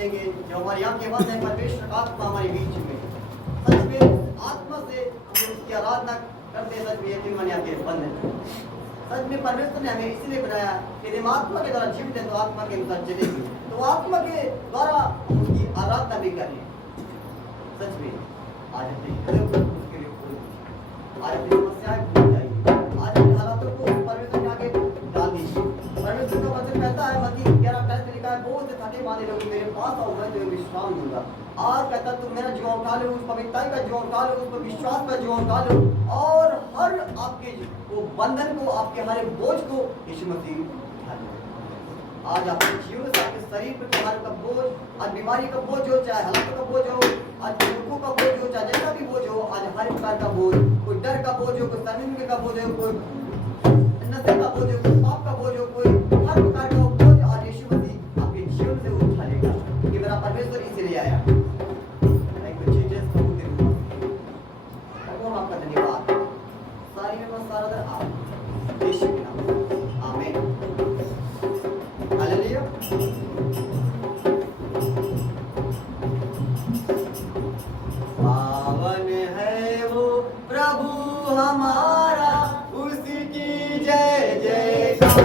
चलेंगे, जो हमारी आंखें बंद है, परमेश्वर का आत्मा हमारे बीच में सच में आत्मा से हम उसकी आराधना करते हैं। सच में यकीन मानिए आंखें बंद है। सच में परमेश्वर ने हमें इसलिए बनाया कि यदि हम आत्मा के द्वारा जीवित है तो आत्मा के अनुसार चलेंगे, तो आत्मा के द्वारा हम उसकी आराधना भी करें। सच में आज अपने हृदय को उसके लिए खोल दीजिए, आज अपनी समस्याएं भूल जाइए, आज अपने हालातों को परमेश्वर के आगे डाल दीजिए। परमेश्वर का वचन कहता है मत्ती 11:28 में लिखा है, बोझ से थके माने लोग मेरे पास आओ, मैं तुम्हें विश्राम दूंगा। आज कहता तुम मेरा जीवन उठा लो, उस पवित्रता का जीवन उठा लो, उस पर विश्वास का जीवन उठा लो, और हर आपके वो बंधन को, आपके हर बोझ को यीशु मसीह उठा लो। आज आपके जीवन से, आपके शरीर पर तुम्हारे का बोझ, आज बीमारी का बोझ हो, चाहे हालातों का बोझ हो, आज दुखों का बोझ हो, चाहे जैसा भी बोझ हो, आज हर प्रकार का बोझ, कोई डर का बोझ हो, कोई शर्मिंदगी का बोझ हो, कोई नशे का बोझ हो, कोई पाप का बोझ हो, कोई हर प्रकार का बोझ आज यीशु मसीह आपके जीवन से उठा लेगा, क्योंकि मेरा परमेश्वर इसीलिए आया। आपका धन्यवाद, सारी में सारा आप यीशु के नाम, आमीन, हालेलुया। पावन है वो प्रभु हमारा, उसकी जय जयकार।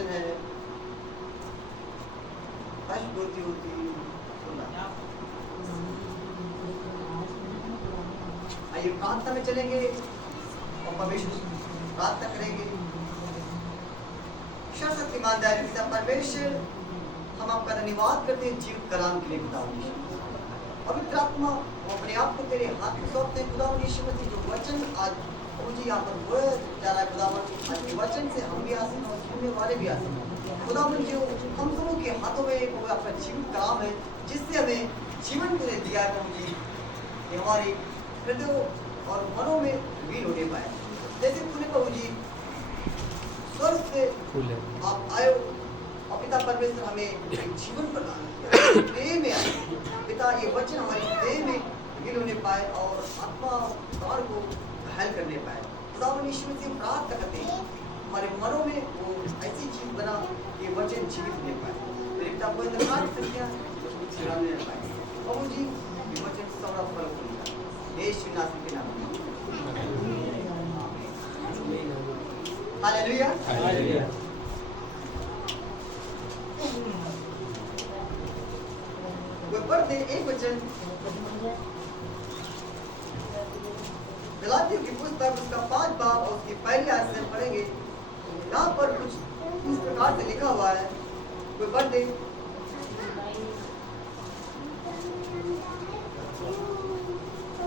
वचन है फर्स्ट गुरुती होती 16। आइए प्रार्थना में चलेंगे और परमेश्वर प्रार्थना करेंगे। शाश्वत ईमानदारी से परमेश्वर हम आपका धन्यवाद करते हैं जीवित कलाम के लिए खुदावंद। पवित्र आत्मा हम अपने आप को तेरे हाथ में सौंपते हैं खुदावंद यीशु मसीह। जो वचन आज मुझे यहाँ पर बोला जा रहा है खुदावंद, आज के वचन से हम भी आसीन और सुनने वाले भी आसीन खुदावंद। जो हम दोनों के हाथों में वो आपका जीवित कलाम है जिससे हमें जीवन को दिया है प्रभु जी। ये हमारे हृदयों और मनों में लीन होने पाए जैसे तूने प्रभु जी स्वर्ग से आप आए और पिता परमेश्वर हमें एक जीवन प्रदान किया। प्रेम में आए पिता, ये वचन हमारी प्रेम में लीन होने पाए और आत्मा प्राण को घायल करने पाए। खुदावंद यीशु मसीह प्रार्थना करते हैं हमारे मनों में वो ऐसी चीज बना ये वचन जीवित होने पाए। मेरे पिता कोई धन्यवाद संख्या छिड़ाने न पाए प्रभु जी। ये वचन सौरा फल होगा यीशु नासरी के नाम में। Hallelujah hallelujah. वो पढ़ते एक वचन गलातियों की पुस्तक उसका 5 बाब और उसकी पहली आयत से पढ़ेंगे। यहाँ पर कुछ इस प्रकार से लिखा हुआ है, कोई पढ़ दे।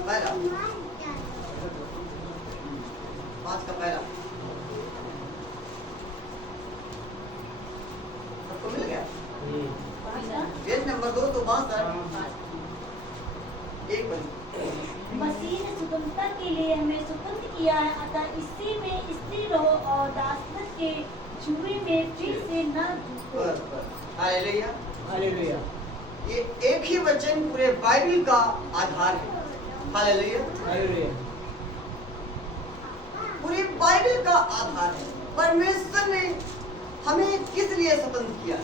पहला 5 का पहला सबको मिल गया। पेज नंबर 262 एक बनी। मसीह ने स्वतंत्रता के लिए हमें स्वतंत्र किया है, अतः इसी में स्थिर रहो और दासत्व के जुए में फिर से न झुको। Hallelujah hallelujah. ये एक ही वचन पूरे बाइबल का आधार है। Hallelujah hallelujah. पूरी बाइबल का आधार है। परमेश्वर ने हमें किस लिए स्वतंत्र किया?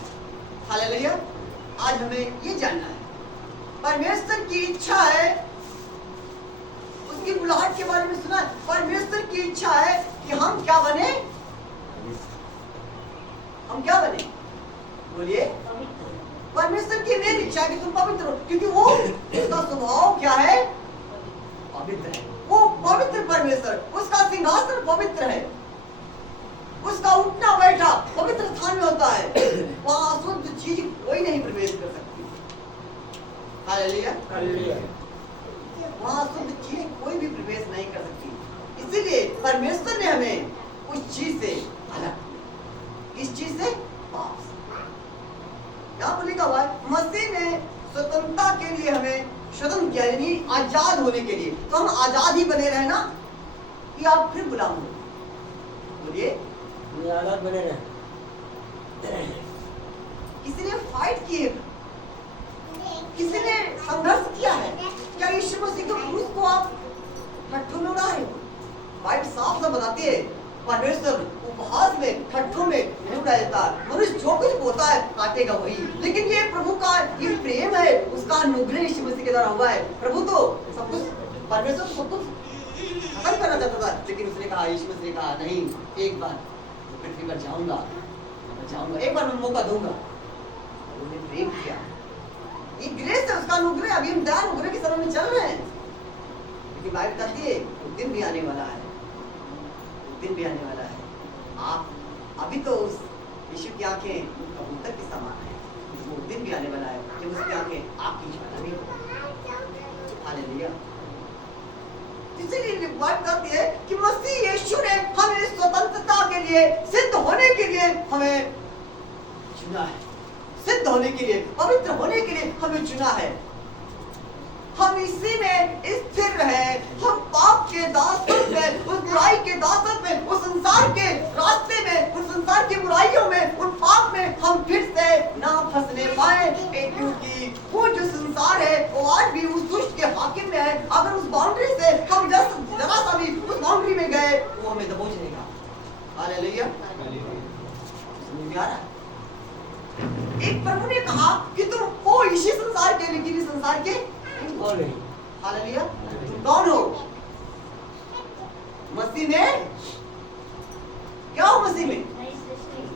हालेलुया। आज हमें ये जानना है परमेश्वर की इच्छा है, उसकी बुलाहट के बारे में सुना है। परमेश्वर की इच्छा है कि हम क्या बने, हम क्या बने, बोलिए। परमेश्वर की मेरी इच्छा है कि तुम पवित्र हो, क्योंकि वो उसका स्वभाव क्या है, पवित्र है। वो पवित्र परमेश्वर, उसका सिंहासन पवित्र है, उसका उठना बैठा पवित्र स्थान में होता है। वहां अशुद्ध चीज कोई नहीं प्रवेश कर सकती। Hallelujah hallelujah. वहां शुद्ध चीज कोई भी प्रवेश नहीं कर सकती। इसीलिए परमेश्वर ने हमें उस चीज से अलग, किस चीज से, पाप से। यहाँ पर लिखा हुआ है मसीह ने स्वतंत्रता के लिए हमें स्वतंत्र किया, यानी आजाद होने के लिए। तो हम आजाद ही बने रहे ना कि आप फिर गुलाम हो? बोलिए, आजाद बने रहे। किसी ने फाइट किए, किसी ने संघर्ष किया है। क्या यीशु मसीह के क्रूस को आप ठट्ठों में उड़ा रहे हो? बाइबल साफ साफ बताती है परमेश्वर उपहास में, ठट्ठों में नहीं उड़ाया जाता। मनुष्य जो कुछ बोता है काटेगा वही। लेकिन ये प्रभु का ये प्रेम है, उसका अनुग्रह यीशु मसीह के द्वारा हुआ है। प्रभु तो सब कुछ, परमेश्वर तो सब कुछ खत्म करना चाहता था, लेकिन उसने कहा, यीशु मसीह ने कहा नहीं, एक बार पृथ्वी पर जाऊंगा, एक बार मैं मौका दूंगा। उन्होंने प्रेम किया। ये ग्रेस है, उसका अनुग्रह। अभी हम दान अनुग्रह के समय में चल रहे हैं, लेकिन बाइबल कहती है दिन भी आने वाला है, दिन भी आने वाला है। आप अभी तो उस यीशु की आंखें कबूतर के समान है, वो दिन भी आने वाला है जब उसकी आंखें आपकी ज्वाला भी हो। हालेलुया। इसीलिए बात कहती है कि मसीह यीशु ने हमें स्वतंत्रता के लिए, सिद्ध होने के लिए हमें चुना है। सिद्ध होने के लिए, पवित्र होने के लिए हमें चुना है। हम इसी में स्थिर रहे। हम पाप के दासत्व में, उस बुराई के दासत्व में, उस संसार के रास्ते में, उस संसार की बुराइयों में, उन पाप में हम फिर से ना फंसने पाए, क्योंकि वो जो संसार है वो आज भी उस दुष्ट के हाकिम में है। अगर उस बाउंड्री से हम जरा सा भी उस बाउंड्री में गए, वो हमें दबोच लेगा। हालेलुया। समझ में आ रहा है? एक प्रभु ने कहा कि तुम हो इसी संसार के, लेकिन इस संसार के कौन नहीं। हालेलुया। कौन हो? मसीह में। क्या हो मसीह में?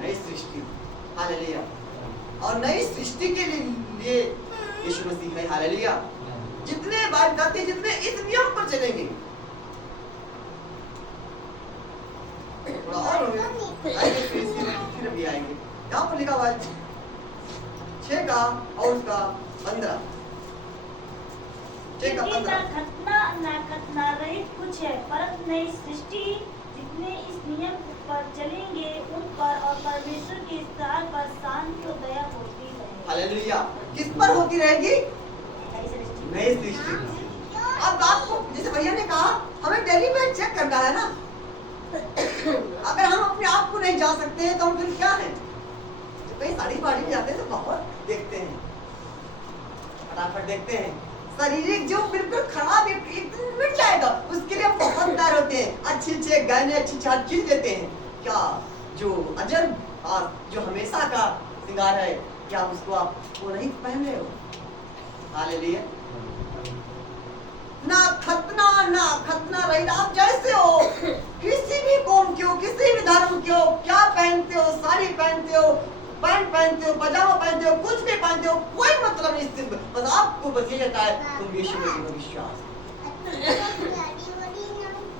नई सृष्टि। हालेलुया। और नई सृष्टि के लिए यीशु मसीह में, हालेलुया, जितने वाग्दाते, जितने इस नियम पर चलेंगे, थोड़ा और आएंगे, फिर भी आएंगे। यहाँ पर लिखा हुआ है 6 का और उसका 15, 6 का क्योंकि 15। ना खतना रहित कुछ है, परंतु नई सृष्टि जितने इस नियम पर चलेंगे उन पर और परमेश्वर के स्थान पर शांति और दया होती है। हालेलुया। किस पर होती रहेगी? नई सृष्टि। नई सृष्टि। अब आपको जैसे भैया ने कहा, हमें डेली में चेक करना है ना। अगर हम अपने आप को नहीं जा सकते हैं तो हम फिर क्या है? तो कहीं साड़ी पाड़ी में जाते हैं तो बहुत देखते हैं, फटाफट देखते हैं। शारीरिक जो बिल्कुल खराब एक दिन मिट जाएगा, उसके लिए बहुत तैयार होते हैं, अच्छे गहने, अच्छी हर चीज देते हैं। क्या जो अजर और जो हमेशा का श्रृंगार है, क्या उसको आप वो नहीं पहन रहे हो? हालेलुया। ना खतना रहित, आप जैसे हो, किसी भी कौम के हो, किसी भी धर्म के हो, क्या पहनते हो, साड़ी पहनते हो, पैंट पहनते हो, पजामा पहनते हो, कुछ भी पहनते हो, कोई मतलब नहीं। सिर्फ बस आपको बस ये कहता है तुम यीशु मसीह में विश्वास,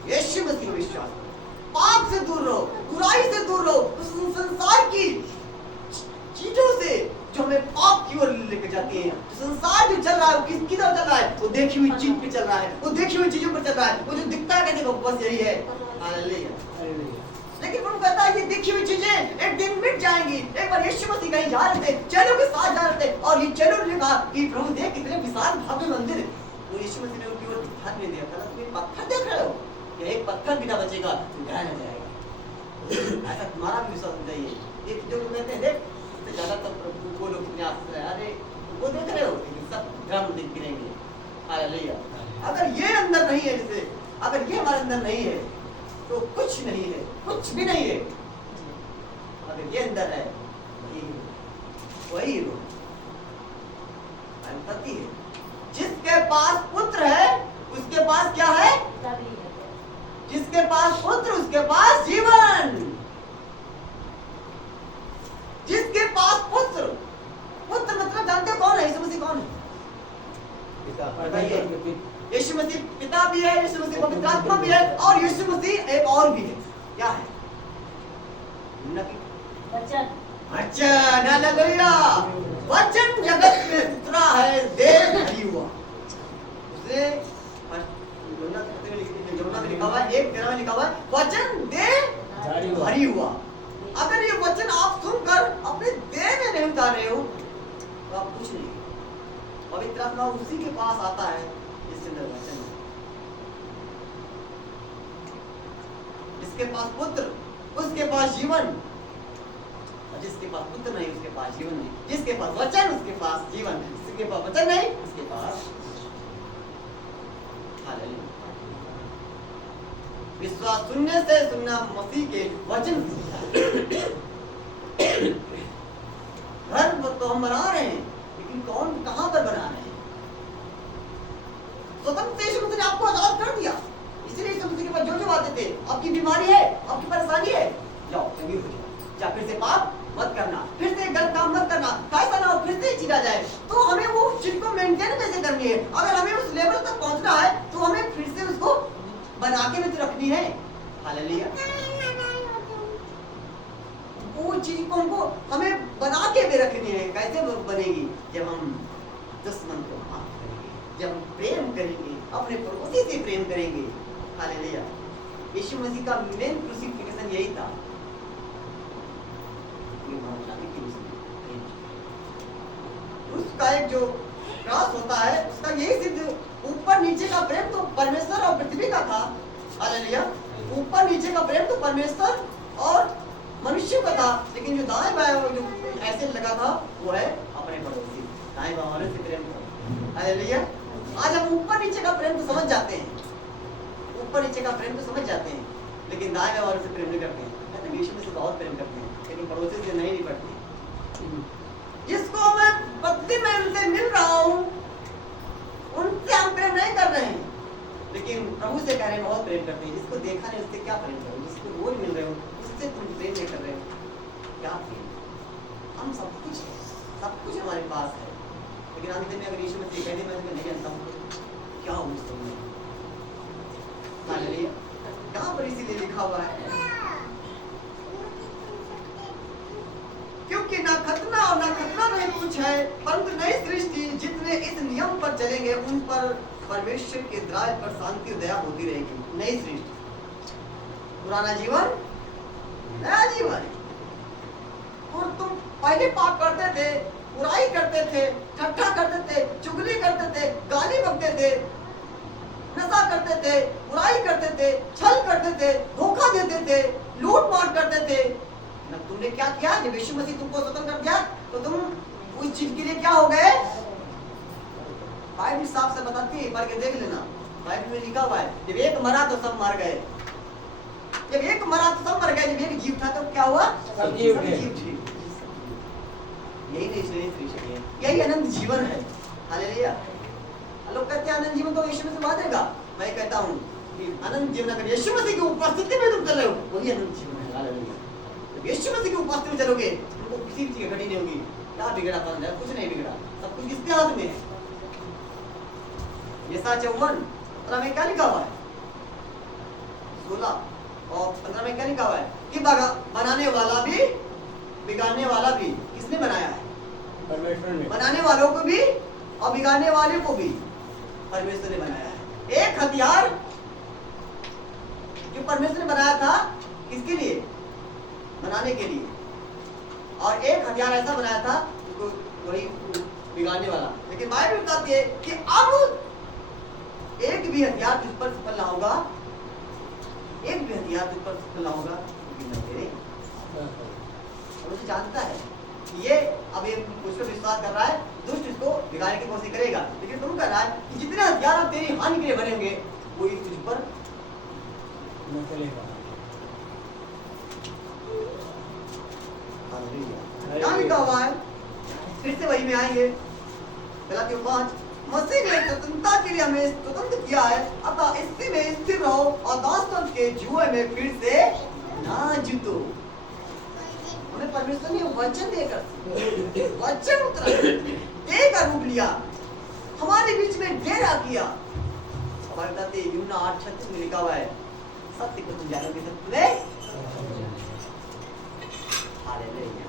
यीशु मसीह में विश्वास, पाप से दूर रहो, बुराई से दूर रहो, उस संसार की चीजों से जो हमें पाप की ओर लेकर जाती है। संसार जो चल रहा है वो किधर चल रहा है? वो देखी हुई चीज पे चल रहा है, वो देखी हुई चीजों पर चल रहा है, वो जो दिखता है देखो बस यही है। हालेलुया। लेकिन वो कहता है ये देखी हुई चीजें एक दिन मिट जाएंगी। एक बार यीशु मसीह कहीं जा रहे थे, चेलों के साथ जा रहे थे, और ये चेलों ने कहा कि प्रभु देख कितने विशाल भव्य मंदिर। तो यीशु मसीह ने उनकी ओर ध्यान नहीं दिया, कहा तुम ये पत्थर देख रहे हो, ये एक पत्थर बिना बचेगा तो ध्यान आ जाएगा। ऐसा तुम्हारा भी विश्वास होना चाहिए। ये जो कहते हैं देख ज्यादातर वो लोग कितने आश्चर्य, अरे वो देख रहे हो, लेकिन सब ड्राम देख गिरेंगे। हालेलुया। अगर ये अंदर नहीं है, जैसे अगर ये हमारे अंदर नहीं है तो कुछ नहीं है, कुछ भी नहीं है। अगर ये अंदर है वही पति है। जिसके पास पुत्र है उसके पास क्या है? जिसके पास पुत्र उसके पास जीवन। जिसके पास पुत्र, पुत्र मतलब जानते हो कौन है? यीशु मसीह कौन है? यीशु मसीह पिता भी है, यीशु मसीह पवित्र आत्मा भी है, और यीशु मसीह एक और भी है। क्या है? वचन। वचन। हालेलुया। वचन जगत में उतरा है, देह भरी हुआ। उसने यमुना में लिखा हुआ है, 1:13 में लिखा हुआ है, वचन देह भरी हुआ। अगर ये वचन आप सुनकर अपने देह में नहीं उतार रहे हो तो आप कुछ नहीं। पवित्र आत्मा उसी के पास आता है जिसके अंदर वचन है। जिसके पास पुत्र उसके पास जीवन, और जिसके पास पुत्र नहीं उसके पास जीवन नहीं। जिसके पास वचन उसके पास जीवन, जिसके पास वचन नहीं उसके पास। हालेलुया। विश्वास सुनने से, सुनना मसीह के वचन से। घर तो हम बना रहे हैं, लेकिन कौन कहां पर बना रहे हैं? स्वतंत्र यीशु मसीह ने आपको आजाद कर दिया, इसलिए यीशु मसीह के पास जो बातें थे, आपकी बीमारी है, आपकी परेशानी है, जाओ चंगी हो जाओ, या फिर से पाप मत करना, फिर से गलत काम मत करना, कैसा ना हो फिर से चीरा जाए। तो हमें वो चीज को मेंटेन कैसे करनी है? अगर हमें उस लेवल तक पहुंचना है तो हमें फिर से उसको बना के में रखनी है। हालेलुया। वो चीज को हमको हमें बना के भी रखनी है। कैसे बनेगी? जब हम दुश्मन को माफ करेंगे, जब हम प्रेम करेंगे, अपने पड़ोसी से प्रेम करेंगे। हालेलुया। यीशु मसीह का मेन क्रूसिफिक्शन यही था। उसका एक जो क्रॉस होता है उसका यही सिद्ध, ऊपर नीचे का प्रेम तो परमेश्वर और पृथ्वी का था। हालेलुया। ऊपर नीचे का प्रेम तो परमेश्वर और मनुष्य का था, लेकिन जो दाएं बाएं जो ऐसे लगा था वो है अपने पड़ोसी, दाएं बाएं वाले से प्रेम करो। हालेलुया। आज हम ऊपर नीचे का प्रेम तो समझ जाते हैं, ऊपर नीचे का प्रेम तो समझ जाते हैं, लेकिन दाएं बाएं वाले से प्रेम नहीं करते हैं। यीशु मसीह से बहुत प्रेम करते हैं, लेकिन पड़ोसी से नहीं निपटते। जिसको मैं प्रतिदिन से मिल रहा हूँ उनसे हम प्रेम नहीं कर रहे हैं, लेकिन प्रभु से कह रहे हैं बहुत प्रेम करते हैं। जिसको देखा नहीं उससे क्या प्रेम करो? जिसको रोज मिल रहे हो उससे तुम प्रेम नहीं कर रहे हो, क्या प्रेम? हम सब कुछ हमारे पास है, लेकिन अंत में अगर यीशु मसीह कहते मैं तुम्हें नहीं जानता हूँ, क्या हो मुझ तुमने? हालेलुया। कहाँ पर इसीलिए लिखा हुआ है, क्योंकि ना खतना और ना खतना नहीं कुछ है, परंतु नई सृष्टि जितने इस नियम पर चलेंगे उन पर परमेश्वर के दराज पर शांति और दया होती रहेगी। नई सृष्टि, पुराना जीवन नया जीवन। और तुम पहले पाप करते थे, बुराई करते थे, ठट्ठा करते थे, चुगली करते थे, गाली बकते थे, नशा करते थे, बुराई करते थे, छल करते थे, धोखा देते थे, लूट मार करते थे। ना तुमने क्या किया? जब यीशु मसीह तुमको स्वतंत्र कर दिया तो तुम उस चीज के लिए क्या हो गए? बाइबल साफ से बताती है, पढ़ के देख लेना। बाइबल में लिखा हुआ है, जब एक मरा तो सब मर गए। जब एक मरा तो सब मर गए। जब एक जीव था तो क्या हुआ? सब जीव थे। यही नहीं सृष्टि है, यही अनंत जीवन है। हालेलुया। लोग कहते हैं अनंत जीवन तो यीशु मसीह से देगा। मैं कहता हूँ कि अनंत जीवन अगर यीशु मसीह की उपस्थिति में तुम चल रहे हो, वही अनंत जीवन है। हालेलुया। जब यीशु मसीह की उपस्थिति में चलोगे, तुमको किसी चीज की घटी नहीं होगी। क्या बिगड़ा? कुछ नहीं बिगड़ा, सब कुछ किसके हाथ में है? यशायाह 54 में क्या लिखा हुआ है? 16 और 15 में क्या लिखा हुआ है कि बनाने वाला भी बिगाड़ने वाला भी किसने बनाया है? परमेश्वर ने। बनाने वालों को भी और बिगाड़ने वाले को भी परमेश्वर ने बनाया है। एक हथियार जो परमेश्वर ने बनाया था किसके लिए? बनाने के लिए। और एक हथियार ऐसा बनाया था वही बिगाड़ने वाला। लेकिन बाइबल बताती है कि अब एक भी हथियार तुझ पर सफल ना होगा, एक भी हथियार तुझ पर सफल ना होगा, मुझे जानता है कि ये अब ये उस पर विश्वास कर रहा है, दुष्ट इसको बिगाड़ने की कोशिश करेगा। लेकिन तुम कह रहा है कि जितने हथियार अब तेरी हानि के लिए बने होंगे वो ही तुझ पर न चलेगा। क्या लिखा हुआ है? फिर से वही में आएंगे, गलातियों 5। मसीह ने स्वतंत्रता के लिए हमें स्वतंत्र किया है, अतः इसी में स्थिर रहो और दासत्व के जुए में फिर से ना जीतो। हमें परमेश्वर ने वचन देकर वचन उतरा देकर रूप लिया, हमारे बीच में डेरा किया। हमारे बताते यूहन्ना 8:36 में लिखा हुआ है, सत्य को तुम जानोगे तो तुम्हें हालेलुया।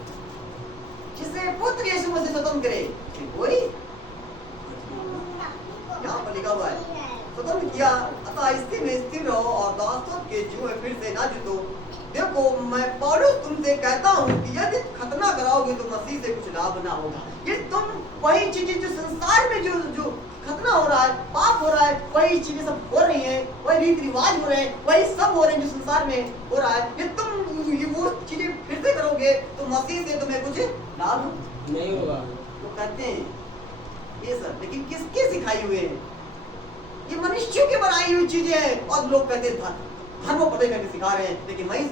जिसे पुत्र यीशु मसीह स्वतंत्र करे कोई यहाँ पर लिखा हुआ है स्वतंत्र किया, अतः इसी में स्थिर रहो और दासत्व के जुए में फिर से ना जीतो। देखो मैं पौलुस तुमसे कहता हूँ कि यदि खतना कराओगे तो मसीह से कुछ लाभ ना होगा। ये तुम वही चीजें जो संसार में जो खतना हो रहा है, पाप हो रहा है, वही चीजें सब हो रही हैं, वही रीति रिवाज हो रहे हैं, वही सब हो रहे हैं जो संसार में हो रहा है। ये तुम वो चीजें फिर से करोगे तो मसीह से तुम्हें कुछ लाभ नहीं होगा। तो कहते हैं ये सब, लेकिन किसके सिखाई हुए हैं? ये मनुष्यों की बनाई हुई चीजें हैं। और लोग कहते हैं धर्म पढ़े करके सिखा रहे हैं, लेकिन वही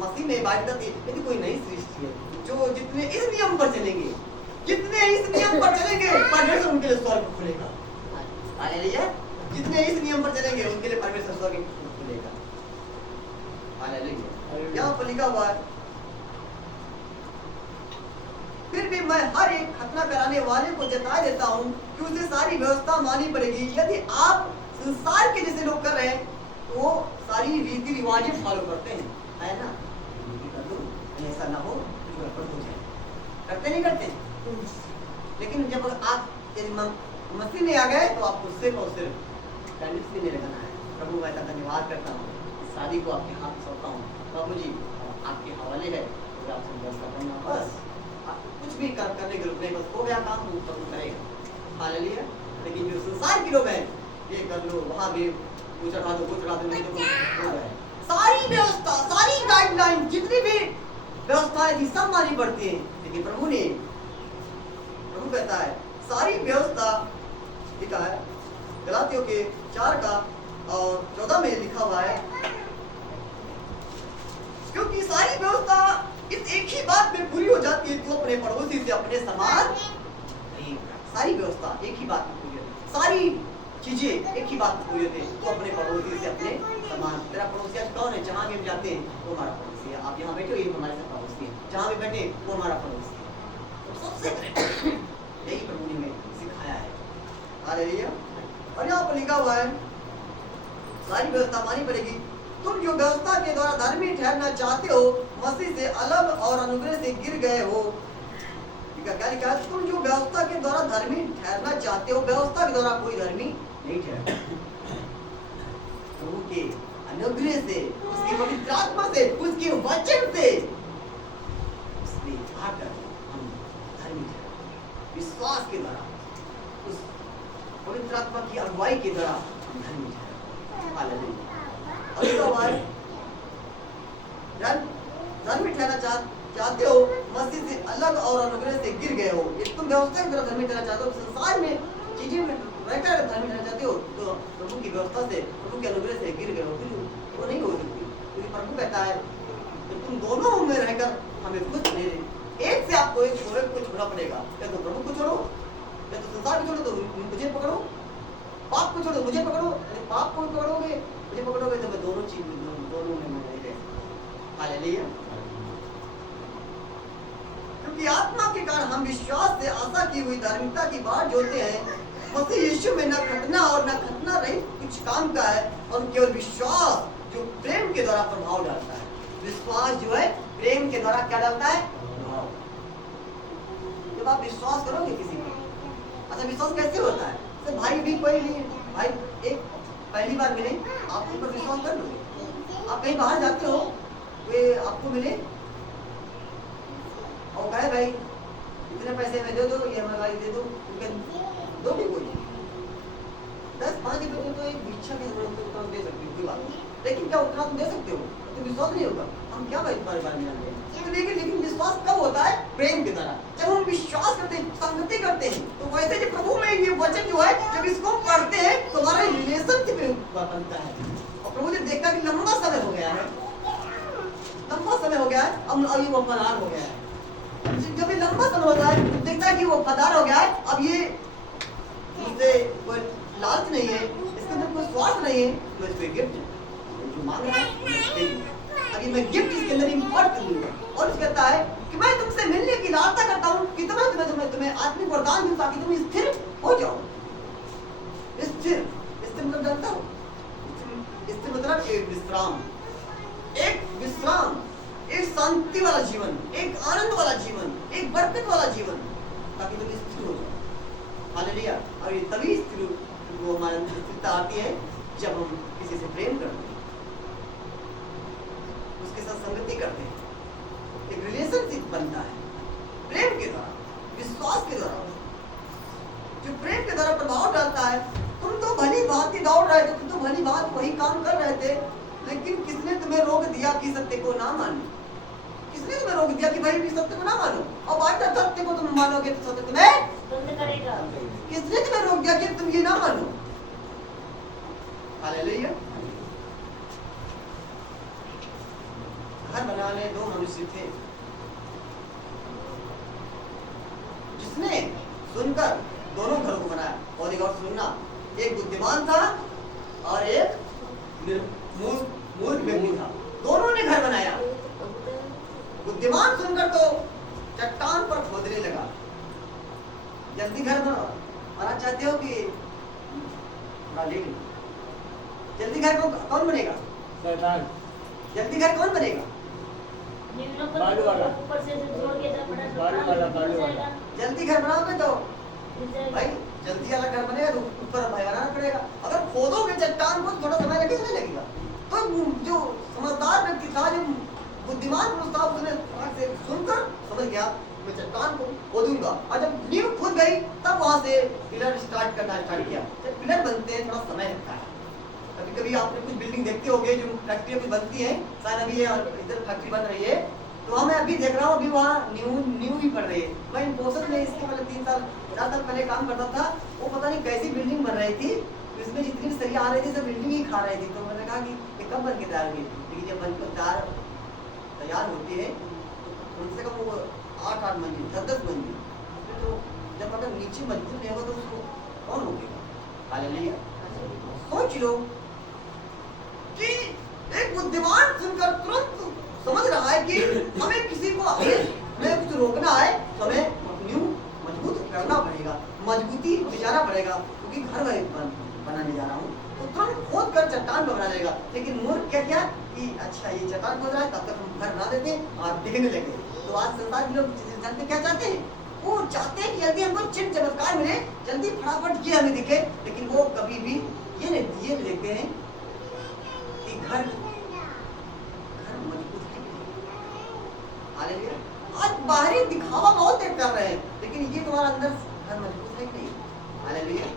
मसीह में बात थी यदि कोई नई सृष्टि है जो जितने इस नियम पर चलेंगे, जितने इस नियम पर चलेंगे परमेश्वर उनके लिए स्वर्ग खुलेगा। हालेलुया। जितने इस नियम पर चलेंगे उनके लिए परमेश्वर स्वर्ग खुलेगा। हालेलुया। यहाँ पर लिखा हुआ है, फिर भी मैं हर एक खतना कराने वाले को जता देता हूँ कि उसे सारी व्यवस्था माननी पड़ेगी। यदि आप संसार के जैसे लोग कर रहे हैं तो वो सारी रीति रिवाजें फॉलो करते हैं, है ना? ऐसा ना हो जो गड़बड़ हो जाए। करते नहीं करते? लेकिन जब आप मसीह में आ गए तो आपको सिर्फ और सिर्फ कैंडिल्स भी नहीं लगाना है। प्रभु मैं धन्यवाद करता हूँ, शादी को आपके हाथ सौंपता हूँ। प्रभु जी आपके हवाले है, तो आपसे व्यवस्था करना, बस कुछ भी करने के रुक नहीं, बस हो गया काम तो प्रभु करेगा। हालेलुया। लेकिन जो संसार के लोग हैं ये कर लो, वहाँ भी कुछ चढ़ा दो, कुछ चढ़ा दो, नहीं तो हो गए। सारी व्यवस्था, सारी गाइडलाइन, जितनी भी व्यवस्थाएं थी सब माननी पड़ती है। लेकिन प्रभु कहता है सारी व्यवस्था लिखा है गलातियों के 4 का और 14 में लिखा हुआ है, क्योंकि सारी व्यवस्था इस एक ही बात में पूरी हो जाती है, तू अपने पड़ोसी से अपने समान। सारी व्यवस्था एक ही बात में पूरी होती है, सारी चीजें एक ही बात में पूरी होती है, तो अपने पड़ोसी से अपने समान। तेरा पड़ोसी आज कौन है? जहाँ भी हम जाते हैं वो हमारा पड़ोसी है। आप यहाँ बैठे हो, ये हमारे साथ पड़ोसी है। जहाँ भी बैठे वो हमारा पड़ोसी है। तो सबसे पहले यही प्रभु ने हमें सिखाया है। हालेलुया। और यहाँ पर लिखा हुआ है, सारी व्यवस्था मानी पड़ेगी। तुम जो व्यवस्था के द्वारा धर्मी ठहरना चाहते हो, मसीह से अलग और अनुग्रह से गिर गए हो। क्या लिखा है? तुम जो व्यवस्था के द्वारा धर्मी ठहरना चाहते हो, व्यवस्था के द्वारा कोई धर्मी नहीं ठहरता। प्रभु के अनुग्रह से, उसकी पवित्र आत्मा से, उसके वचन से उसने आकर हम धर्मी ठहरे। विश्वास के द्वारा, उस पवित्र आत्मा की अगुवाई के द्वारा हम धर्मी ठहरे। हालेलुया। और एक बार धर्मी ठहरना चाहते हो, मसीह से अलग और अनुग्रह से गिर गए हो। तुम व्यवस्था की तरफ धर्मी ठहरना चाहते हो, संसार में चीजें में रहकर धर्मी ठहरना चाहते हो, तो प्रभु की व्यवस्था से, प्रभु के अनुग्रह से गिर गए हो। वो नहीं हो सकती, क्योंकि प्रभु कहता है कि तुम दोनों में रहकर हमें कुछ नहीं, एक से आपको एक को छोड़ना पड़ेगा। या तो प्रभु को छोड़ो, या तो संसार को छोड़ो, तो मुझे पकड़ो। पाप को छोड़ो, मुझे पकड़ो। पाप को पकड़ोगे, मुझे पकड़ोगे, तो मैं दोनों चीज दोनों में नहीं रह सकता। हालेलुया। क्योंकि आत्मा के कारण हम विश्वास से आशा की हुई धार्मिकता की बाट जोड़ते हैं। मसीह यीशु में न खतना और न खतना रहित कुछ काम का है, और केवल विश्वास जो प्रेम के द्वारा प्रभाव डालता है। विश्वास जो है प्रेम के द्वारा क्या डालता है? प्रभाव। जब आप विश्वास करोगे किसी पे, अच्छा विश्वास कैसे होता है? तो भाई भी कोई नहीं, भाई एक पहली बार मिले, आप उन पर विश्वास कर लोगे। आप कहीं बाहर जाते हो, वे आपको मिले और कहे भाई इतने पैसे में दे दो, ये हमारी दे दो, दो भी कोई 10-5 रुपए तो एक भिक्षा के तो दे सकते हो, कोई बात नहीं। लेकिन क्या उतना तुम दे सकते हो? तो विश्वास नहीं होगा। हम क्या भाई बार बार मिलेंगे? तो लेकिन विश्वास कब होता है? प्रेम के द्वारा। जब हम विश्वास करते हैं, संगति करते हैं, तो वैसे जो प्रभु में ये वचन जो है, जब इसको पढ़ते हैं तो हमारा रिलेशनशिप बनता है। और प्रभु जब देखता है कि लंबा समय हो गया है, अब ये वफादार हो गया है। जब ये लंबा समय होता है, देखता है कि वो वफादार हो गया है, अब ये मुझसे कोई लालच नहीं है, इसके अंदर कोई स्वार्थ नहीं है, तो इसको गिफ्ट जो मांग रहा है, अभी मैं गिफ्ट इसके अंदर इम्पोर्ट करूंगा। और उसको कहता है कि मैं तुमसे मिलने की लालसा करता हूँ कि तुम्हें आत्मिक वरदान दूं, ताकि तुम स्थिर हो जाओ। स्थिर मतलब जानता हो? स्थिर मतलब एक विश्राम, एक शांति वाला जीवन, एक आनंद वाला जीवन, एक बरकत वाला जीवन, ताकि तुम स्थिर हो जाओ। हालेलुया। और ये तभी स्थिर वो हमारे अंदर स्थिरता आती है जब हम किसी से प्रेम करते हैं, उसके साथ संगति करते हैं, एक रिलेशनशिप बनता है प्रेम के द्वारा, विश्वास के द्वारा, जो प्रेम के द्वारा प्रभाव डालता है। तुम तो भली बात ही दौड़ रहे थे, तुम तो भली बात वही काम कर रहे थे, लेकिन किसने तुम्हें रोक दिया कि सत्य को ना मानो? किसने तुम्हें रोक दिया कि भाई सत्य को ना मानो? और बाद में सत्य को तुम मानोगे तो सत्य तुम्हें बंद करेगा। किसने तुम्हें रोक दिया कि तुम ये ना मानो? हालेलुया। घर बनाने 2 मनुष्य थे, जिसने सुनकर दोनों घरों को बनाया। और एक और सुनना, एक बुद्धिमान था और एक मूर्ख व्यक्ति था। दोनों ने घर बनाया। बुद्धिमान सुनकर तो चट्टान पर खोदने लगा। जल्दी घर बनाना चाहते हो कि जल्दी घर कौन बनेगा? शैतान। जल्दी घर कौन बनेगा? बालू वाला। ऊपर से जोड़ के जब बड़ा बालू वाला। जल्दी घर बनाओगे तो भाई जल्दी वाला घर बनेगा, तो ऊपर बनाना पड़ेगा। अगर खोदोगे चट्टान को तो थोड़ा समय लगेगा। तो जो समझदार व्यक्ति था, जो बुद्धिमान पुरुष था, उसने सुनकर समझ गया मैं चट्टान को खोदूंगा। और जब नींव खुद गई, तब वहां से पिलर स्टार्ट किया। जब पिलर बनते हैं थोड़ा समय लगता है। कभी कभी आपने कुछ बिल्डिंग देखते होंगे जो फैक्ट्री में बनती है, शायद अभी इधर फैक्ट्री बन रही है, तो मैं अभी देख रहा हूँ, अभी वहाँ न्यू भी पड़ रही है। मैं इन्फोसिस में इसके पहले 3-4 साल पहले काम करता था। वो पता नहीं कैसी बिल्डिंग बन रही थी, इसमें जितनी सरिया आ रही थी सब बिल्डिंग ही खा रही थी। तो मैंने कहा कि ये कब बन के तैयार होगी? लेकिन जब बनकर तैयार होती है तो कम से कम वो 8 मंजिल 10 मंजिल, तो जब अगर नीचे मजबूत नहीं होगा तो उसको कौन रोकेगा? हालेलुया। सोच लो कि एक बुद्धिमान सुनकर तुरंत समझ रहा है कि हमें किसी को हमें कुछ रोकना है, तो हमें चट्टान पर बना देगा। लेकिन मूर्ख क्या क्या कि अच्छा ये चट्टान खोद रहा है, तब तक हम घर बना देते हैं और दिखने लगे। तो आज संसार के लोग जानते क्या चाहते हैं? वो चाहते हैं कि जल्दी हमको चिन्ह चमत्कार मिले, जल्दी फटाफट ये हमें दिखे, लेकिन वो कभी भी ये नहीं देखते हैं कि घर मजबूत है। हालेलुया। आज बाहरी दिखावा बहुत देर कर रहे हैं, लेकिन ये तुम्हारा अंदर घर मजबूत है कि नहीं? हालेलुया।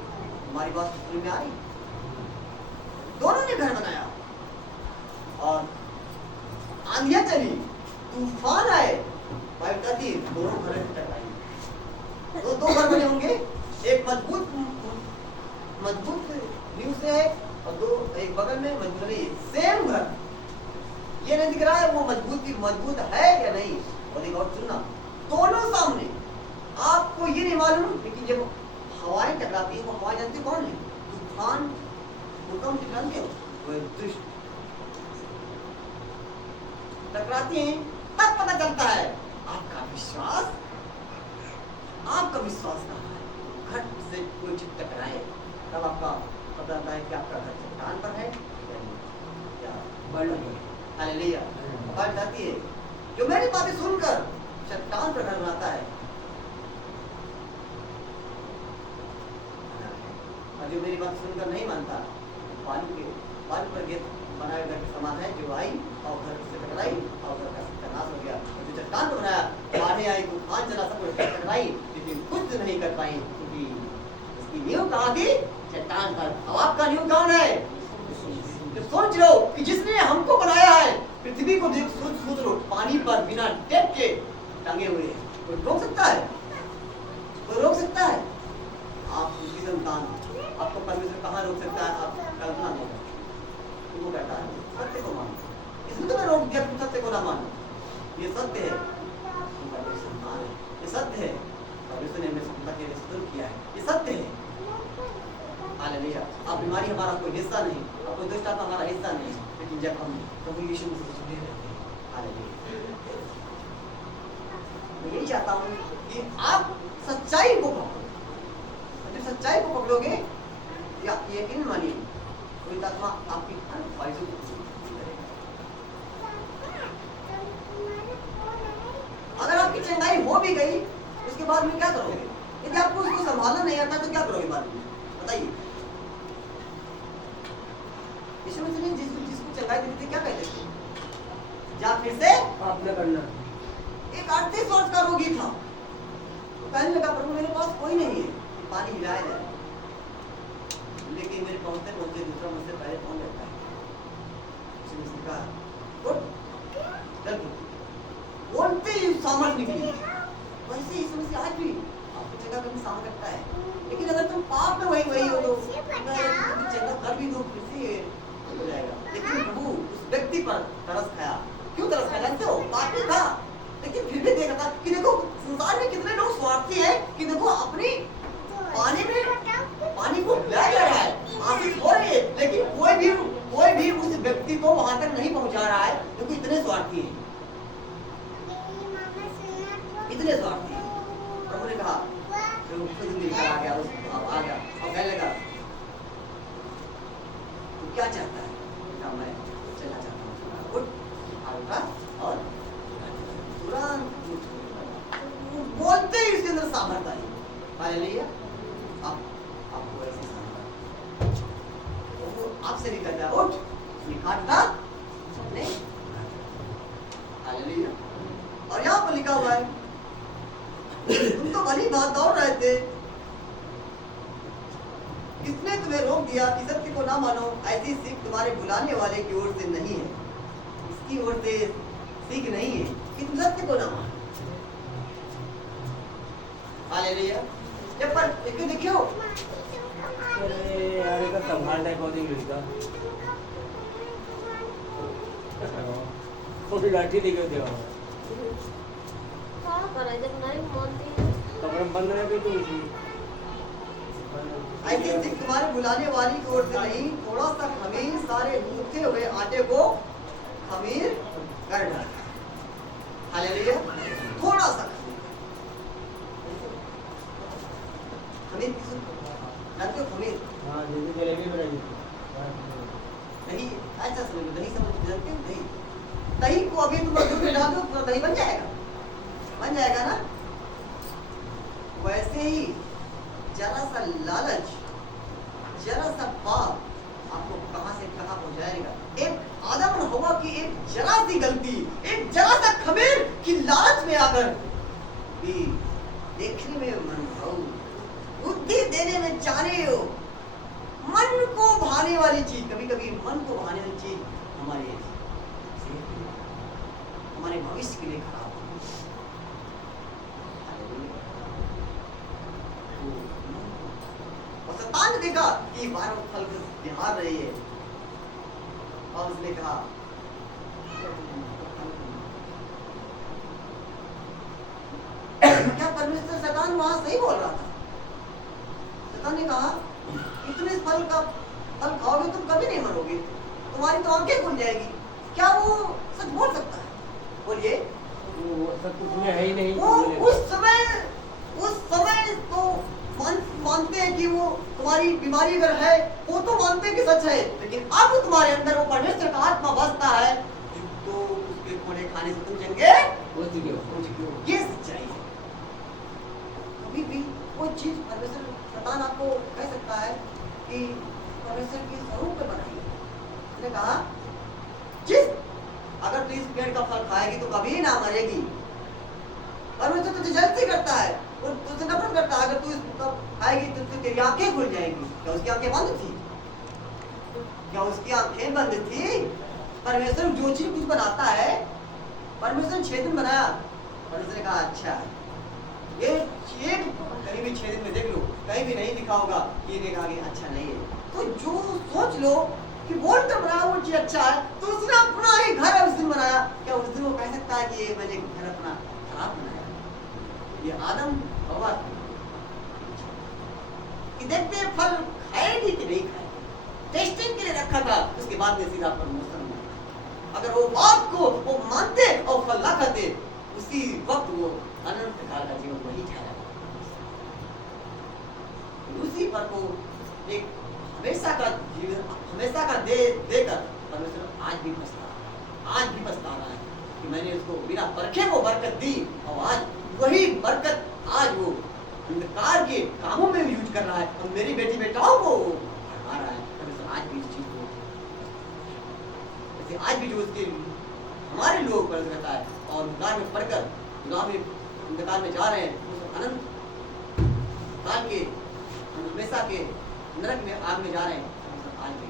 हमारी बात समझ में आ रही? दोनों ने घर बनाया और आंधियां चली, तूफान आए, बाइबल कहती है दोनों घर टकराई। तो दो घर बने होंगे, एक मजबूत नींव से है और दो एक बगल में मजबूत नहीं। सेम घर, ये नहीं दिख रहा है वो मजबूत है या नहीं। और एक और सुनना, दोनों सामने। आपको ये नहीं मालूम, लेकिन जब हवाएं टकराती है, वो हवाएं जानते हो कौन है? तूफान, भूकंप जानते हो? वो दुष्ट टकराती हैं, तब पता चलता है आपका विश्वास कहाँ है। घर से कोई चीज टकराए तब आपका पता चलता है कि आपका घर चट्टान पर है या बल है। हालेलुया। बात आती है जो मेरी बातें सुनकर चट्टान पर घर बनाता है और जो मेरी बात सुनकर नहीं मानता, बालू पर गिर बनाए घर के समान है, जो आई और घर से टकराई और घर का नाश हो गया। और जो चट्टान पर बनाया, बाढ़ें आई, तूफान चला, सब कुछ टकराई, लेकिन कुछ नहीं कर पाई, क्योंकि इसकी नींव कहाँ थी? चट्टान पर। अब आपका नींव कौन है? तो सोच लो कि जिसने हमको बनाया है, पृथ्वी को देख, सोच लो, पानी पर बिना टेप के टंगे हुए, कोई रोक सकता है? कोई रोक सकता है? आप उसकी संतान, आपको परमेश्वर कहाँ रोक सकता है? आप कल्पना नहीं कर, वो कहता है सत्य को मानो। इसमें तो मैं रोक दिया तुम सत्य को ना मानो, ये सत्य है, ये सत्य है, परमेश्वर ने हमें संपत्ति के लिए स्तुति किया है, ये सत्य है। हालेलुया। अब बीमारी हमारा कोई हिस्सा नहीं, अब कोई दुष्ट आत्मा हमारा हिस्सा नहीं, लेकिन जब हम प्रभु यीशु मसीह से जुड़े रहते हैं। हालेलुया। मैं यही चाहता हूँ कि आप सच्चाई को पकड़ो, जब सच्चाई को पकड़ोगे या यकीन मानिए कोई आत्मा आपकी हर ख्वाहिशों को पूरी करेगा। अगर आपकी चंगाई हो भी गई, उसके बाद में क्या करोगे? यदि आपको उसको संभालना नहीं आता तो क्या करोगे बाद में? बताइए। यीशु मसीह ने जिसको चंगाई दी थी क्या कहते थे? जा फिर से आपने करना। एक 38 वर्ष का रोगी था, तो कहने लगा प्रभु मेरे पास कोई नहीं है पानी हिलाया जाए, लेकिन मेरे पहुंचते पहुंचते दूसरा मुझसे पहले पहुंच जाता है। यीशु मसीह ने कहा चल, बोलते ही सामर्थ निकली। वैसे यीशु मसीह आज भी आपको जगह करने सामर्थ रखता है, लेकिन अगर तुम पाप में वही हो तो जगह कर भी दो, फिर से हो जाएगा। लेकिन प्रभु उस व्यक्ति पर तरस खाया। क्यों तरस खाया जानते हो? पापी था, लेकिन फिर भी देखा था कि देखो संसार में कितने लोग स्वार्थी हैं कि देखो अपनी पानी को पिलाया जा रहा है, आशीष हो रही है, लेकिन कोई भी उस व्यक्ति को वहां तक नहीं पहुंचा रहा है, क्योंकि इतने स्वार्थी हैं, इतने स्वार्थी हैं। प्रभु ने कहा जो खुद निकल आ गया, आ गया और कहने लगा तू क्या चाहता है? मैं चलना चाहता हूँ। उठ और तुरंत बोलते ही उसके अंदर सामर्थ आई। हालेलुया। आपको ऐसी सामर्थ वो आपसे भी कहता है उठ, निकालता अपने। हालेलुया। और यहाँ पर लिखा हुआ है तुम तो भली बात दौड़ रहे थे, किसने तुम्हें रोक दिया कि सत्य को ना मानो? ऐसी सीख तुम्हारे बुलाने वाले की ओर से नहीं है, इसकी ओर से सीख नहीं है कि तुम सत्य को ना मानो। हालेलुया। जब पर देखियो अरे का संभाल है कौन लड़का कोई लाठी लेके देवा क्या करे जब नहीं मानती कमरे बंद रहे भी तो ऐसी सीख तुम्हारे बुलाने वाली की ओर से नहीं, थोड़ा सा खमीर सारे गूंथे हुए आटे को खमीर कर डाल। हालेलुया। थोड़ा सा खमीर जानते हो? खमीर हाँ जैसे जलेबी बनाई नहीं तुम दूध में डाल दो पूरा दही बन जाएगा, बन जाएगा ना। वैसे ही जरा सा लालच, जरा सा पाप आपको कहां से कहां पहुंचाएगा। एक आदम और हवा की एक जरा सी गलती, एक जरा सा खमीर की लालच में आकर भी देखने में मन भाऊ, बुद्धि देने में जाने हो, मन को भाने वाली चीज, कभी कभी मन को भाने वाली चीज हमारे सेहत के लिए, हमारे भविष्य के लिए खराब है। और शैतान ने देखा कि बारह फल निहार रही है और उसने कहा क्या परमेश्वर, शैतान वहां सही बोल रहा था। शैतान ने कहा कि तुम इस फल खाओगे तुम कभी नहीं मरोगे, तुम्हारी तो आंखें खुल जाएगी। क्या वो सच बोल सकता है? बोलिए। वो सब कुछ में है ही नहीं। वो उस समय तो मानते हैं कि वो तुम्हारी बीमारी अगर है वो तो मानते हैं कि सच है, लेकिन अब तुम्हारे अंदर वो परमेश्वर का आत्मा बसता है तो उसके कोने खाने से तुम चंगे हो चुके हो। ये सच्चाई है। कभी भी वो चीज परमेश्वर, शैतान आपको कह सकता है कि परमेश्वर की स्वरूप पे बनाई। उसने कहा जिस अगर तू इस पेड़ का फल खाएगी तो कभी ना मरेगी। परमेश्वर तुझे जल्दी करता है और तुझसे नफरत करता है। अगर तू इसको खाएगी तो तेरी आंखें खुल जाएंगी। क्या उसकी आंखें बंद थी? क्या उसकी आंखें बंद थी? परमेश्वर जो चीज कुछ बनाता है, परमेश्वर 6 दिन बनाया, परमेश्वर ने कहा अच्छा ये कहीं भी 6 दिन में देख लो, कहीं भी नहीं लिखा होगा कि ये कहा कि अच्छा नहीं है। तो जो सोच लो कि बोल कर बनाया वो चीज अच्छा है, तो उसने अपना ही घर उस दिन बनाया। क्या उस दिन वो कह सकता है कि ये मैंने घर अपना खराब बनाया? ये आदम हवा कि देखते हैं फल खाएगी कि नहीं खाएगी, टेस्टिंग के लिए रखा था। उसके बाद में सीधा परमेश्वर ने, अगर वो बात को वो मानते और फल ना खाते, उसी वक्त वो अनंत काल का जीवन वही ठहरा। उसी पर को एक हमेशा का जीवन, हमेशा का देकर परमेश्वर आज भी पछता रहा है कि मैंने उसको बिना परखे वो बरकत दी, और आज वही बरकत आज वो अंधकार के कामों में यूज कर रहा है और मेरी बेटी बेटाओं को बढ़ा रहा है। परमेश्वर आज भी इस चीज को, जैसे आज भी जो उसके हमारे लोग पर रहता है और अंधकार में पढ़कर अंधकार में जा रहे हैं, उस अनंत काल के हमेशा के नरक में आग में जा रहे हैं। आज भी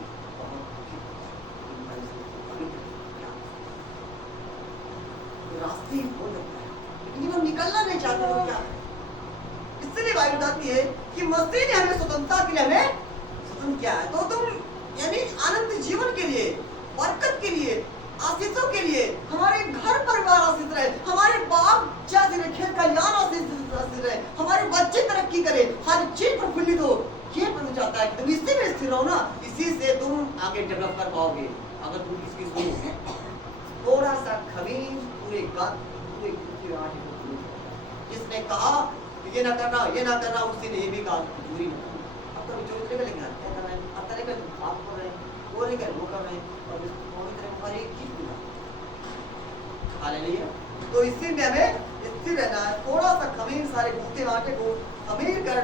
रास्ते खोल रखा है, लेकिन हम निकलना नहीं चाहते। तो क्या है? इसलिए बाइबल बताती है कि मसीह ने हमें स्वतंत्रता के लिए हमें स्वतंत्र किया है। तो तुम यानी आनंद जीवन के लिए, बरकत के लिए, आशीषों के लिए, हमारे घर परिवार आशीष रहे, हमारे बाप चाहे खेत कल्याण आशीष रहे, हमारे बच्चे तरक्की करे, हर चीज प्रफुल्लित हो। ये प्रभु चाहता है कि तुम इसी में स्थिर रहो ना, इसी से तुम आगे डेवलप कर पाओगे। अगर तुम किसकी सुनो थोड़ा सा खमीर पूरे जिसने कहा ये ना करना, उसी ने ये भी कहा चोरी ना करना। अब तो चोरी करेगा, लेकिन क्या कर रहे हैं? अब तरह का आप कर रहे हैं, वो नहीं कर वो कर रहे हैं, और पूरी तरह हमारी एक चीज मिला। हालेलुया। तो इसी में हमें स्थिर रहना है। थोड़ा सा खमीर सारे भूखे आटे को खमीर कर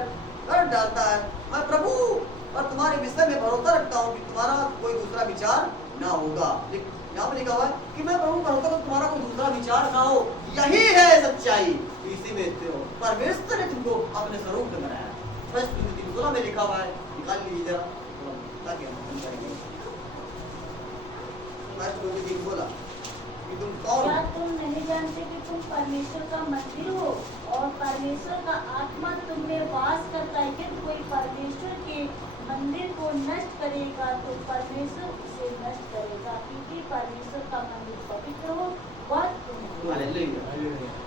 डालता है। मैं प्रभु और तुम्हारे विषय में भरोसा रखता हूँ कि तुम्हारा कोई दूसरा विचार ना होगा। यहाँ पे लिखा हुआ है कि मैं प्रभु भरोसा कि तुम्हारा कोई दूसरा विचार ना हो, यही है सच्चाई। इसी में स्थिर हो। परमेश्वर ने तुमको अपने स्वरूप में बनाया। फर्स्ट 3:16 में लिखा हुआ है, निकाल लीजिए जरा ताकि हम समझ पाएंगे। फर्स्ट 3:16 कि तुम कौन क्या हो? तुम नहीं जानते कि तुम परमेश्वर का मंदिर हो और परमेश्वर का आत्मा तुम में वास करता है? यदि कोई परमेश्वर के मंदिर को नष्ट करेगा तो परमेश्वर उसे नष्ट करेगा, क्योंकि परमेश्वर का मंदिर पवित्र हो, वह तुम हो। हालेलुया।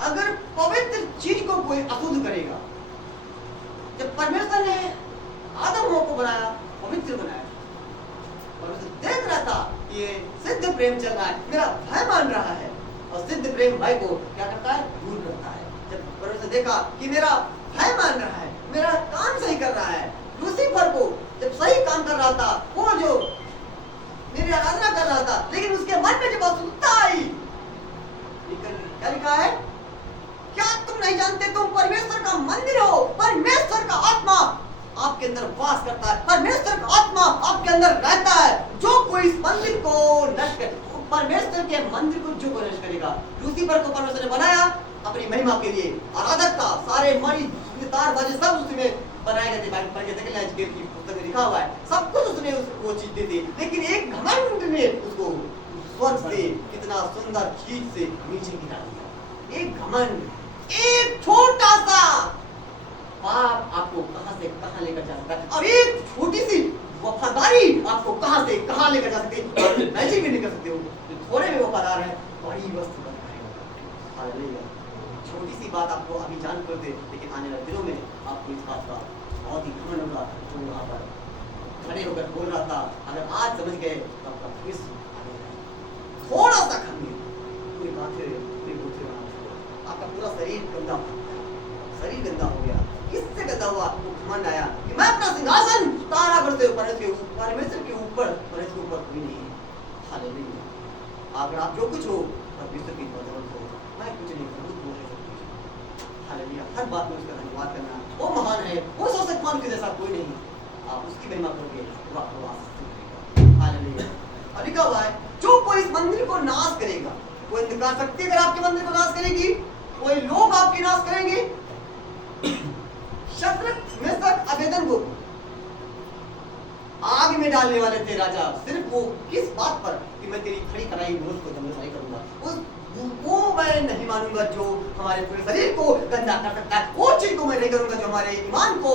अगर पवित्र चीज को कोई अशुद्ध करेगा, जब परमेश्वर ने आदम को बनाया, पवित्र बनाया, परमेश्वर देख रहा था ये सिद्ध प्रेम चल रहा है, मेरा भाई मान रहा है, और सिद्ध प्रेम भाई को क्या करता है? दूर करता है। जब परमेश्वर देखा कि मेरा भाई मान रहा है, मेरा काम सही कर रहा है, लूसीफर को जब सही काम कर रहा था, वो जो मेरी आराधना कर रहा था, लेकिन उसके मन में जब अशुद्धता आई, क्या लिखा है? क्या तुम नहीं जानते तुम परमेश्वर का मंदिर हो? परमेश्वर का आत्मा आपके अंदर वास करता है, परमेश्वर का आत्मा आपके अंदर रहता है। जो कोई इस मंदिर को नष्ट कर, परमेश्वर के मंदिर को जो कोई नष्ट करेगा, लूसीफर को परमेश्वर ने बनाया अपनी महिमा के लिए, आराधक था, सारे मणि तार बाजे सब उसमें बनाए गए थे। बाइबल पढ़ के देख लें, एजकेल की पुस्तक में लिखा हुआ है, सब कुछ उसने वो चीज दी थी। लेकिन एक घमंड ने उसको स्वर्ग से कितना सुंदर चीज से नीचे गिरा दिया। एक घमंड, एक छोटा सा पाप आपको कहां से कहां लेकर जा सकता है, और एक छोटी सी वफादारी आपको कहां से कहां लेकर जा सकती है। आप इमेजिन भी नहीं कर सकते हो। जो थोड़े में वफादार है, बड़ी वस्तु बन जाएगा। हालेलुया। छोटी सी बात आपको अभी जान कर दे, लेकिन आने वाले दिनों में आपको इस बात का बहुत ही घमंड होगा। जो वहां पर खड़े होकर बोल रहा था, अगर आज समझ गए तो आपका भविष्य थोड़ा सा खंगे, पूरी बातें पूरी बुद्धि बना, आपका पूरा शरीर गंदा, शरीर गंदा हो गया। किससे गंदा हुआ? वो घमंड आया कि मैं अपना सिंहासन तारा करते हुए परमेश्वर के ऊपर, परमेश्वर के ऊपर कोई नहीं है। हालेलुया। अगर आप जो कुछ हो परमेश्वर की बदौलत हो, मैं कुछ नहीं करूँ, वो है सब कुछ। हालेलुया। हर बात में उसका धन्यवाद करना, वो महान है, वो सर्वशक्तिमान के जैसा कोई नहीं। आप उसकी महिमा करोगे, वो आपको आशीष देगा। हालेलुया। और लिखा हुआ है, जो कोई इस मंदिर को नाश करेगा, कोई अंधकार शक्ति अगर आपके मंदिर को नाश करेगी, कोई लोग आपकी नाश करेंगे। शद्रक, मेशक, अबेदनगो आग में डालने वाले थे राजा, सिर्फ वो किस बात पर कि मैं तेरी खड़ी कराई गोश्त को दंगल करूंगा, उस वो मैं नहीं मानूंगा जो हमारे पूरे शरीर को गंदा कर सकता है। वो चीज को मैं नहीं करूंगा जो हमारे ईमान को,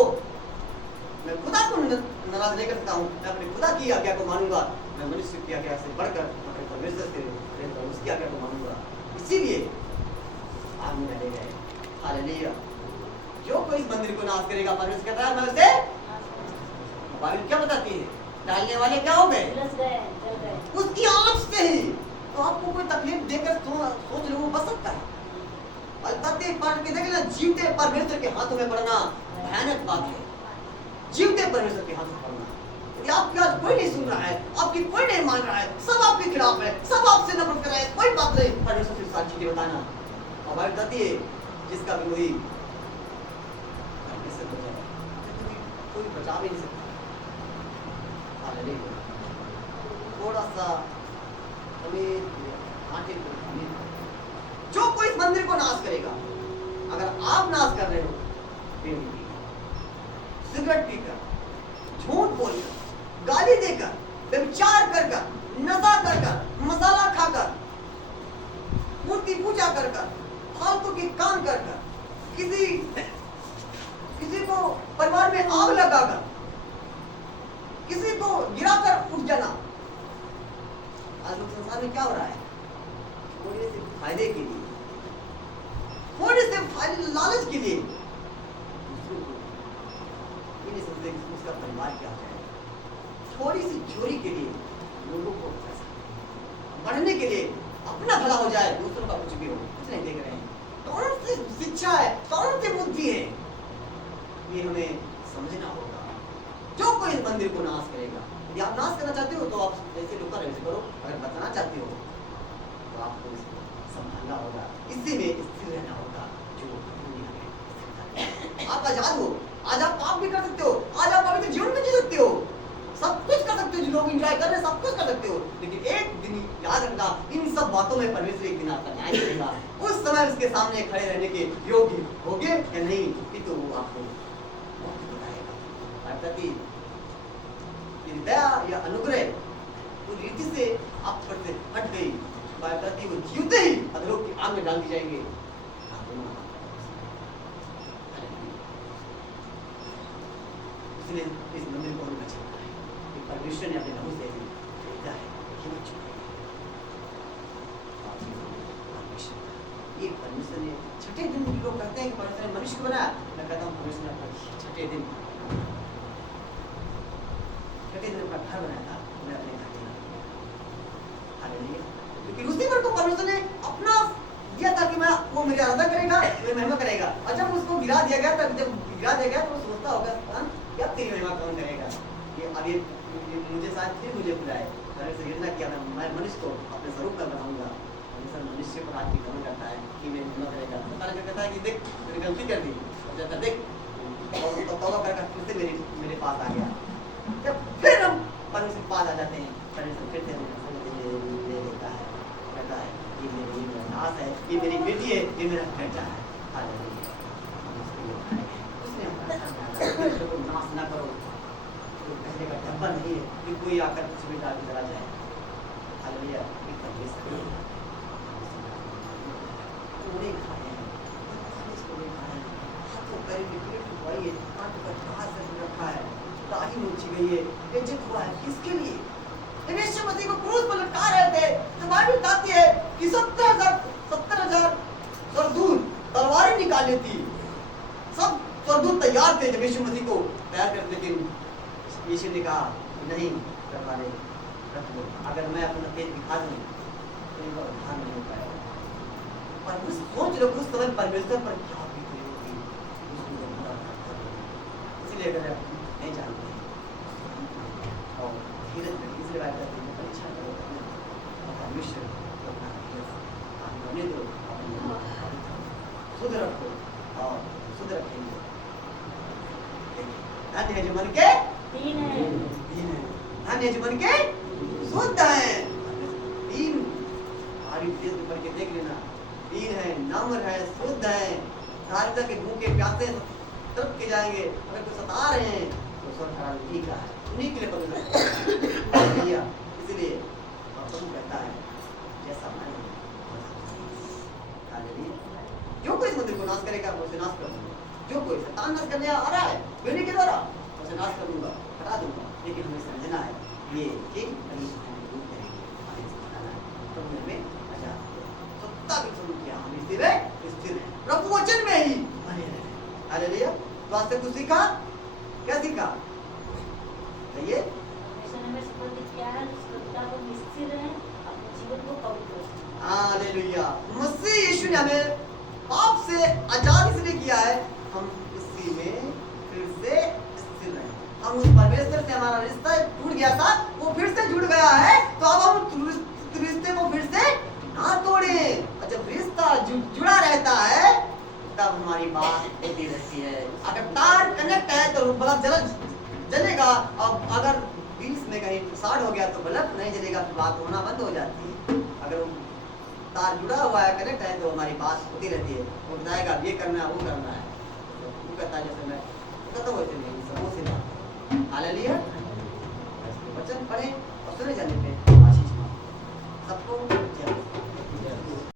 मैं खुदा को नाराज नहीं कर सकता हूँ। मैं अपने खुदा की आज्ञा को मानूंगा। मैं मनुष्य की आज्ञा से बढ़कर अपने परमेश्वर से उसकी आज्ञा को मानूंगा। इसीलिए आग में डाले गए। हालेलुया। जो कोई इस मंदिर को नाश करेगा, परमेश्वर कहता है मैं उसे, बाइबल क्या बताती है, डालने वाले क्या हो गए? जल गए। उसकी आंच से ही। तो आपको कोई तकलीफ देकर सोच लो वो बच सकता है। और तथ्य पढ़ के देख लेना, जीवते परमेश्वर के हाथों में पड़ना भयानक बात है। जीवते परमेश्वर के हाथों में पड़ना। यदि आपकी आज कोई नहीं सुन रहा है, आपकी कोई नहीं मान रहा है, सब आपके खिलाफ है, सब आपसे नफरत कर रहा है, कोई बात नहीं, परमेश्वर से सारी चीजें बताना। और बाइबल बताती है, जिसका विरोधी परमेश्वर बचाए, कोई बचा भी नहीं सकता। हालेलुया। थोड़ा सा जो कोई इस मंदिर को नाश करेगा, अगर आप नाश कर रहे हो, सिगरेट पीकर, झूठ बोलकर, गाली देकर, व्यभिचार कर कर, नशा कर कर, मसाला खाकर, मूर्ति पूजा कर कर, फालतू के काम कर कर, किसी को परिवार में आग लगाकर, किसी को गिराकर उठ जाना। आज लोग संसार में क्या हो रहा है? थोड़े से फायदे के लिए, थोड़े से फायदे लालच के लिए दूसरों को ये नहीं समझते कि उसका परिवार क्या हो जाए। थोड़ी सी चोरी के लिए लोगों को बढ़ने के लिए अपना भला हो जाए, दूसरों का कुछ भी हो, कुछ नहीं देख रहे हैं। कौन सी शिक्षा है, कौन सी बुद्धि है, ये हमें समझना होगा। जो कोई इस मंदिर को नाश करेगा, यदि आप नाश करना चाहते हो तो आप जैसे लोग वैसे करो, अगर बचाना चाहते हो तो आपको इसको संभालना होगा, इसी में स्थिर रहना होगा। जो दुनिया में आप आजाद हो, आज आप पाप भी कर सकते हो, आज आप पवित्र जीवन में जी सकते हो, सब कुछ कर सकते हो, जो लोग एंजॉय कर रहे हैं सब कुछ कर सकते हो। लेकिन एक दिन याद रखना, इन सब बातों में परमेश्वर एक दिन आपका न्याय करेगा। उस समय उसके सामने खड़े रहने के योग्य होगे या नहीं, कि तो वो आपको बताएगा। अर्थात दया या अनुग्रह पूरी रीति से आप पर से हट गई, वो जीवते ही अधलोक की आग में डाल दी जाएंगे। इसलिए इस मंदिर को हमें बचाना है। परमेश्वर ने अपने लहू से खरीदा है, ये परमेश्वर ने छठे दिन, लोग कहते हैं कि परमेश्वर ने मनुष्य को बनाया, मैं कहता हूँ परमेश्वर ने अपना छठे दिन अपना घर बनाया था, मैं अपने घर में। हालेलुया। क्योंकि लूसीफर को परमेश्वर ने अपना दिया था कि मैं वो मेरी आराधना करेगा, मेरी महिमा करेगा। और जब उसको गिरा दिया गया, तब जब गिरा दिया गया तो वो सोचता होगा क्या तेरी महिमा कौन करेगा। ये अब ये मुझे शायद फिर मुझे बुलाए, परमेश्वर योजना किया मैं मनुष्य को अपने स्वरूप में बनाऊंगा। परमेश्वर मनुष्य पर आके गमन करता है कि मैं हिम्मत करेगा, तो तारा कहता है कि देख मैंने गलती कर दी, और कहता देख तो तौबा कर फिर से मेरे पास आ गया। जब फिर हम परमेश्वर के पास आ जाते हैं, परमेश्वर फिर से ले लेता है, कहता है ये मेरा दास है, ये मेरी बेटी है, ये मेरा बेटा है। हालेलुया। उसने हमारा परमेश्वर को नाश ना करो, तो कहने का डब्बा नहीं है कि कोई आकर कुछ भी डाल के चला जाए। हालेलुया। ये परमेश्वर है। उन्हें खाए हैं, इसको नहीं खाए हैं, हाथों पैर की पीठ खुआई है, कांट पर घास रखा है, दाढ़ी नोची गई है, बेइज्जत हुआ है, किसके लिए? जब यीशु मसीह को क्रूस पर लटका रहे थे, तो बाइबल बताती है कि 70,000 सरदूत तलवारें निकाली थी। सब सरदूत तैयार थे जब यीशु मसीह को तैयार करने, लेकिन यीशु ने कहा नहीं, तलवारें रख दो, अगर मैं अपना तेज दिखा दूं तो इनका उद्धार नहीं हो पाएगा। पर उस सोच लो उस समय परमेश्वर पर क्या बीत रही होगी, इसलिए अगर आप नहीं जानते और धीरज रखिए, इसलिए बात करते हैं परीक्षा करो और परमेश्वर को अपना धीरज होने दो, शुद्ध रखो और शुद्ध रखेंगे। धन्य है जो मन के दीन है, धन्य है जो मन के शुद्ध है। दीन हमारी फेस ऊपर के देख लेना, दीन है, नम्र है, शुद्ध है, धार्मिकता के भूखे प्यासे तरफ के जाएंगे। अगर कुछ सता रहे हैं तो स्वर खड़ा उन्हीं का है, उन्हीं के लिए पवित्र किया। इसलिए प्रभु कहता है जैसा मैं हूं जो कोई इस मंदिर को नाश करेगा मैं उसे नाश कर दूंगा। जो कोई शैतान नाश करने आ रहा है बेटी के द्वारा उसे नाश कर दूंगा, हटा दूंगा। लेकिन हमें समझना है ये चीज नहीं प्रभु में आजाद सत्ता के स्वरूप किया, हम स्थिर है प्रभु वचन में ही बने रहे। हालेलुया। तो आज से कुछ सीखा, क्या सीखा? कहिए। परमेश्वर ने हमें शपथ किया है उस सत्ता को स्थिर रहें, अपने जीवन को पवित्र रखें। हालेलुया। मसीह यीशु ने हमें पाप से आजाद इसलिए किया है, हम उसी में फिर से स्थिर रहें। हम उस परमेश्वर से हमारा रिश्ता टूट गया था, वो फिर से जुड़ गया है, तो अब हम रिश्ते को फिर से ना तोड़े। और जब रिश्ता जुड़ा रहता है तब हमारी बात होती रहती है। अगर तार कनेक्ट है तो बल्ब जलेगा, और अगर बीच में कहीं शॉर्ट हो गया तो बल्ब नहीं जलेगा, तो बात होना बंद हो जाती है। अगर तार जुड़ा हुआ है, कनेक्ट है, तो हमारी बात होती रहती है। वो बताएगा ये करना है, वो करना है, तो वो कहता है जैसे मैं कहता हूँ वैसे नहीं, वो से बात